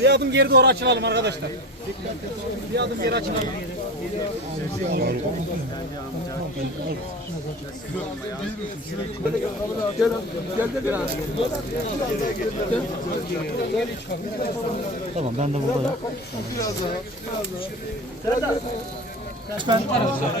Bir adım geri doğru açılalım arkadaşlar. Bir adım geri açılalım. Tamam ben de buradayım. Biraz daha biraz daha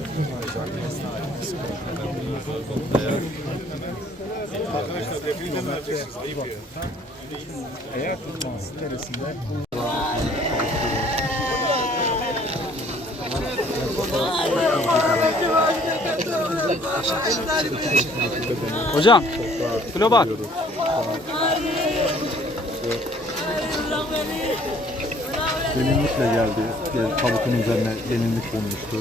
Hocam, global. Gelinlikle geldi. Gel, tabutun üzerine gelinlik konmuştu.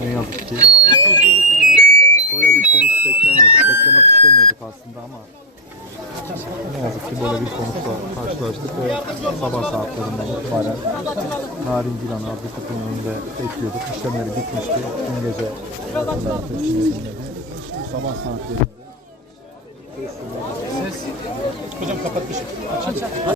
Ne yazık ki. Böyle bir sonuç beklemiyorduk. Beklemek istemiyorduk aslında ama ne yazık ki böyle bir sonuçla karşılaştık ve sabah saatlerinden itibaren Narin Gülan adlı tıpın önünde bekliyorduk. İşlemleri bitmişti. Dün gece yakınlarına teslim edilmedi. Sabah saatlerinde